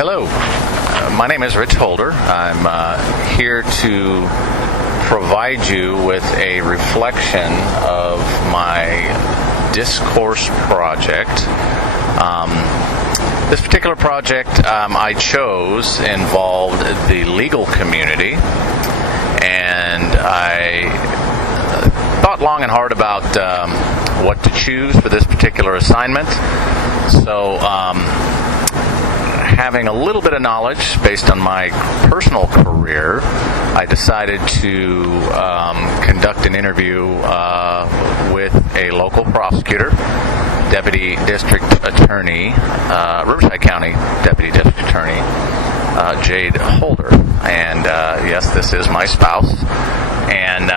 Hello, my name is Rich Holder. I'm here to provide you with a reflection of my Discourse project. This particular project I chose involved the legal community, and I thought long and hard about what to choose for this particular assignment. So, having a little bit of knowledge based on my personal career, I decided to conduct an interview with a local prosecutor, Deputy District Attorney, Riverside County Deputy District Attorney, Jade Holder. And yes, this is my spouse. And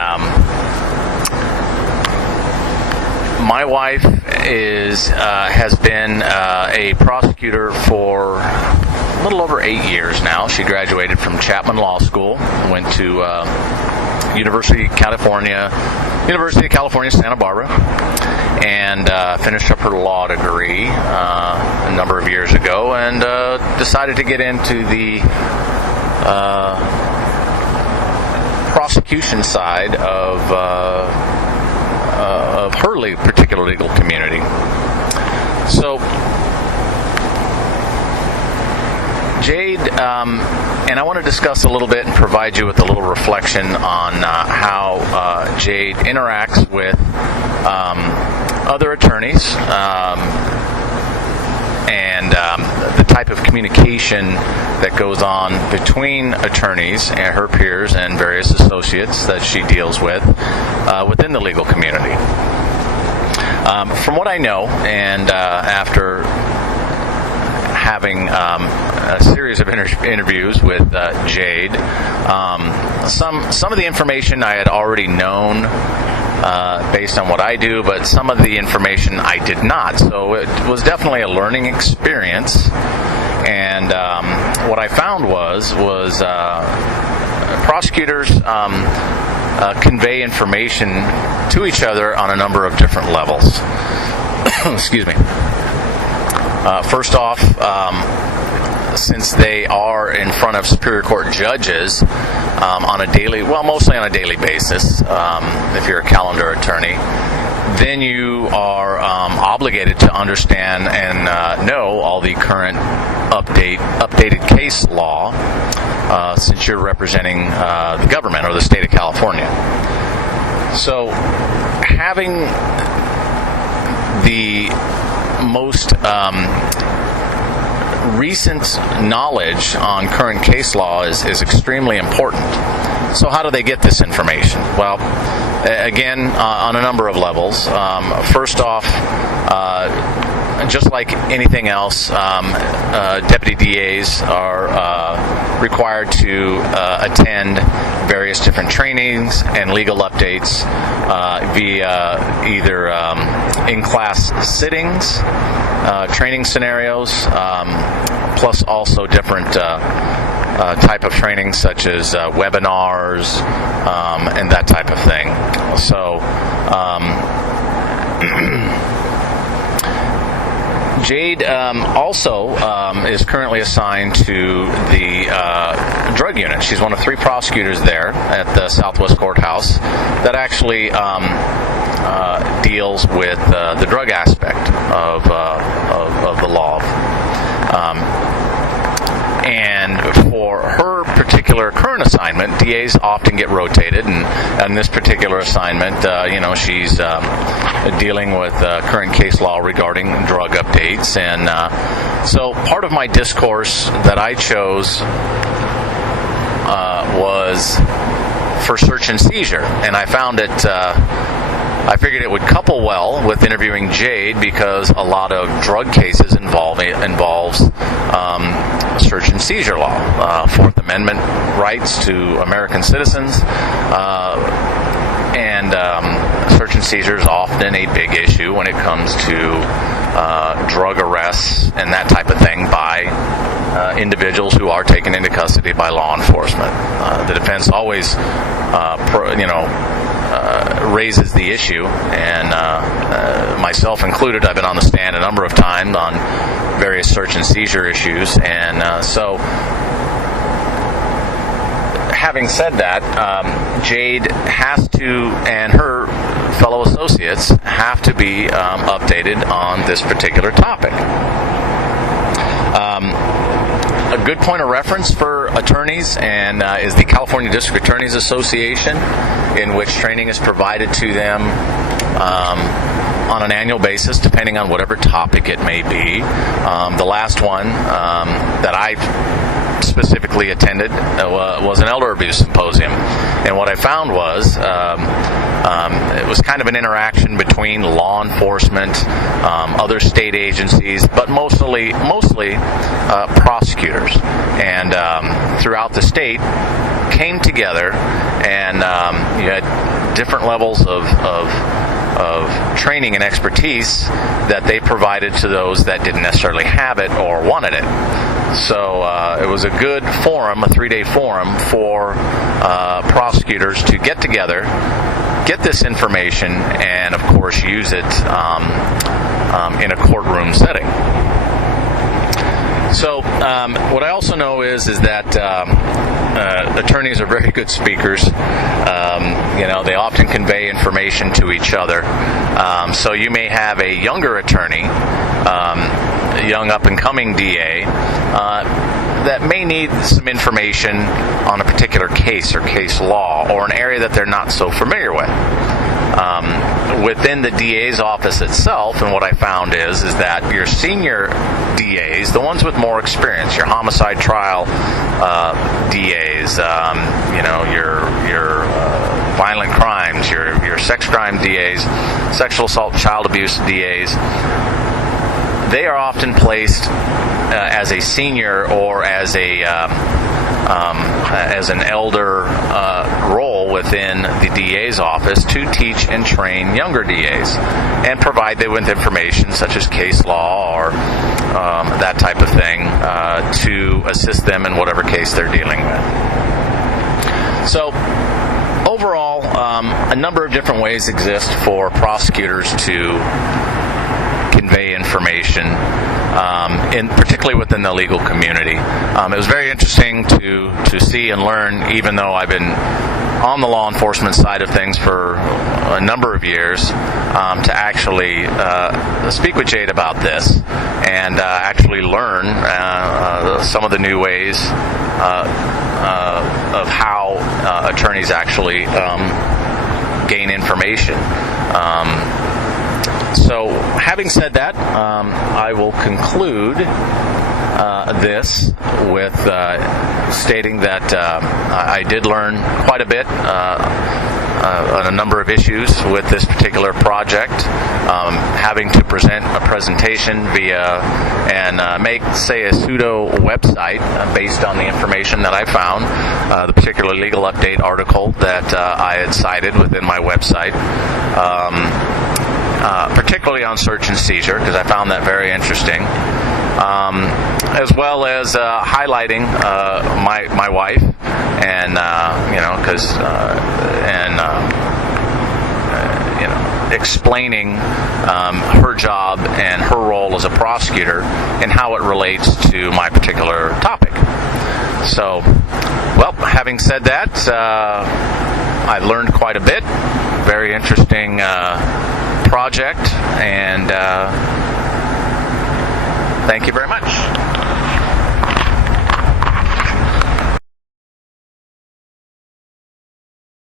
my wife has been a prosecutor for a little over 8 years now. She graduated from Chapman Law School, went to University of California, Santa Barbara, and finished up her law degree a number of years ago, and decided to get into the prosecution side of her particular legal community. So, Jade, and I want to discuss a little bit and provide you with a little reflection on how Jade interacts with other attorneys and the type of communication that goes on between attorneys and her peers and various associates that she deals with within the legal community. From what I know, and after having a series of interviews with Jade, some of the information I had already known based on what I do, but some of the information I did not. So it was definitely a learning experience. And what I found was prosecutors convey information to each other on a number of different levels. Excuse me. First off, since they are in front of Superior Court judges mostly on a daily basis, if you're a calendar attorney, then you are obligated to understand and know all the current updated case law, since you're representing the government or the state of California. So, having the most recent knowledge on current case law is extremely important. So how do they get this information? Well, again, on a number of levels. First off, just like anything else, deputy DAs are required to attend various different trainings and legal updates via either in-class sittings, training scenarios, plus also different type of training such as webinars and that type of thing. So Jade also is currently assigned to the drug unit. She's one of 3 prosecutors there at the Southwest Courthouse that actually deals with the drug aspect of the law. And for her particular current assignment, DAs often get rotated, and on this particular assignment, she's dealing with current case law regarding drug updates. And so part of my discourse that I chose was for search and seizure, and I found it I figured it would couple well with interviewing Jade because a lot of drug cases involves search and seizure law, Fourth Amendment rights to American citizens, and search and seizure is often a big issue when it comes to drug arrests and that type of thing by individuals who are taken into custody by law enforcement. The defense always, raises the issue, and myself included, I've been on the stand a number of times on various search and seizure issues. And so having said that, Jade has to, and her fellow associates have to be updated on this particular topic. A good point of reference for attorneys and is the California District Attorneys Association, in which training is provided to them on an annual basis, depending on whatever topic it may be. The last one that I specifically attended was an elder abuse symposium, and what I found was it was kind of an interaction between law enforcement, other state agencies, but mostly prosecutors, and throughout the state came together, and you had different levels of training and expertise that they provided to those that didn't necessarily have it or wanted it. So it was a good forum, a 3-day forum for prosecutors to get together, get this information, and of course use it in a courtroom setting. So what I also know is that attorneys are very good speakers. They often convey information to each other. So you may have a younger attorney, a young up-and-coming DA, that may need some information on a particular case or case law or an area that they're not so familiar with. Within the DA's office itself, and what I found is that your senior DAs, the ones with more experience, your homicide trial DAs, your violent crimes, your sex crime DAs, sexual assault, child abuse DAs, they are often placed as a senior or as an elder role within the DA's office to teach and train younger DAs and provide them with information such as case law or that type of thing to assist them in whatever case they're dealing with. So overall, a number of different ways exist for prosecutors to convey information, particularly within the legal community. It was very interesting to see and learn, even though I've been on the law enforcement side of things for a number of years, to actually speak with Jade about this and actually learn some of the new ways of how attorneys actually gain information. So, having said that, I will conclude this with stating that I did learn quite a bit on a number of issues with this particular project. Having to present a presentation via and make, say, a pseudo website based on the information that I found, the particular legal update article that I had cited within my website. Particularly on search and seizure, because I found that very interesting, as well as highlighting my wife, and explaining her job and her role as a prosecutor and how it relates to my particular topic. So, well, having said that, I learned quite a bit. Very interesting project, and thank you very much.